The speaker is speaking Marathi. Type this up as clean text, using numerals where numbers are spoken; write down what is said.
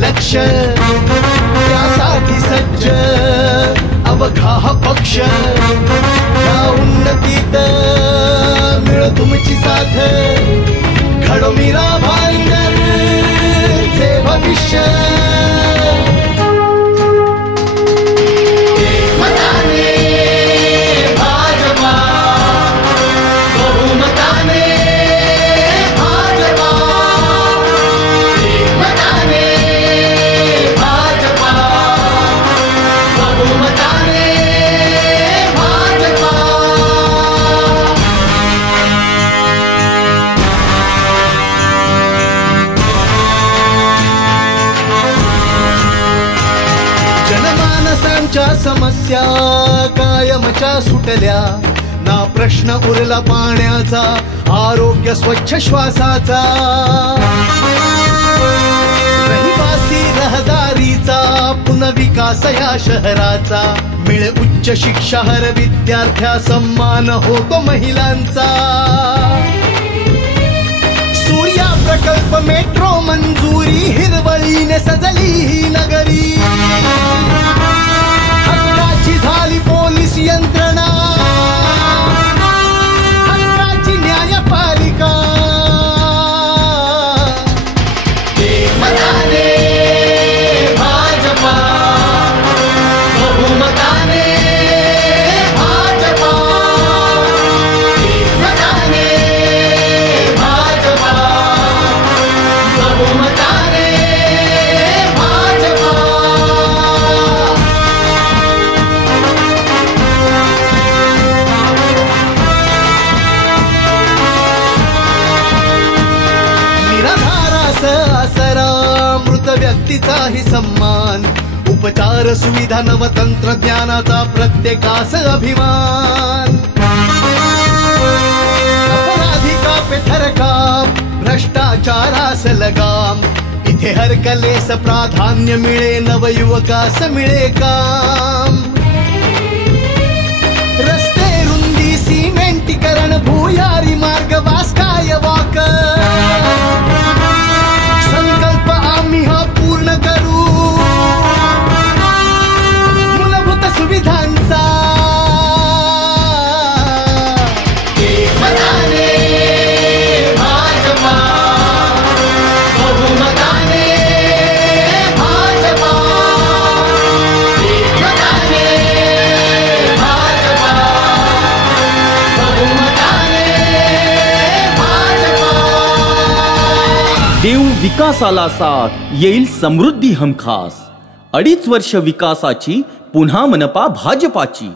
लक्ष त्यासाठी सज्ज अवघा पक्ष या उन्नतीत मिळ तुमची साथ घडो मीरा भाईंदरचे भविष्य जनमानसांच्या समस्या कायमच्या सुटल्या ना प्रश्न उरला पाण्याचा आरोग्य स्वच्छ श्वासाचा रहिवासी रहदारीचा पुनर्विकास या शहराचा मिळे उच्च शिक्षा हर विद्यार्थ्या सन्मान होतो महिलांचा सूर्या प्रकल्प मेट्रो मंजुरी हिरवळीने सजली ही नगरी हक्काची झाली पोलीस यंत्रणा हक्काची न्यायपालिका एकमताने भाजपा बहुमताने भाजपा एकमताने भाजपा बहुमताने भाजपा निराधारास आसरा मृत व्यक्तीचाही सन्मान उपचार सुविधा नवतंत्रज्ञानाचा प्रत्येकास अभिमान अपराधी का पेठरका भ्रष्टाचारास लगाम इथे हर कलेस प्राधान्य मिळे नवयुवकास मिळे काम रस्ते रुंदी सिमेंटीकरण भूयारी मार्ग वास्काय वाक संकल्प आम्ही हा पूर्ण करू मूलभूत सुविधांचा एकमताने भाजपा बहुमताने भाजपा एकमताने भाजपा बहुमताने भाजपा देऊ विकासाला साथ येईल समृद्धी हमखास 2.5 वर्ष विकासाची पुन्हा मनपा भाजपाची।